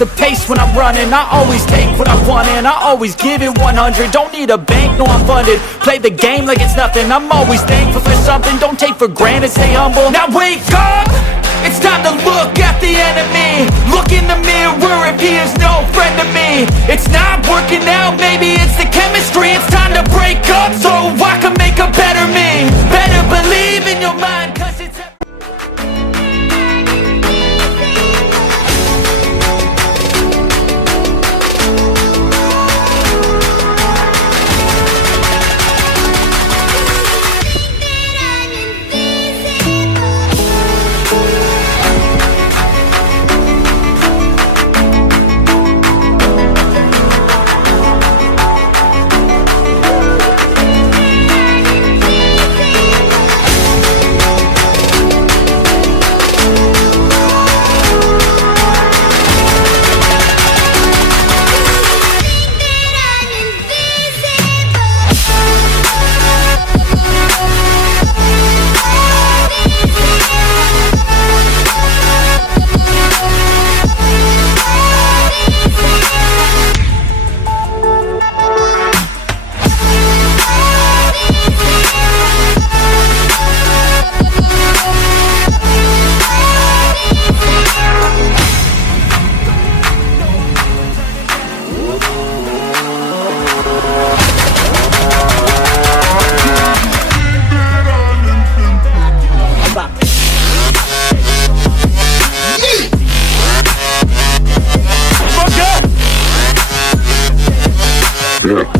the pace when I'm running. I always take what I want and I always give it 100. Don't need a bank, no I'm funded. Play the game like it's nothing. I'm always thankful for something. Don't take for granted, stay humble. Now wake up, it's time to look at the enemy. Look in the mirror if he is no friend to me. It's not working out, maybe it's the chemistry. It's time to break up so I can make a better me. Better believe in your mind, cause it's Yeah.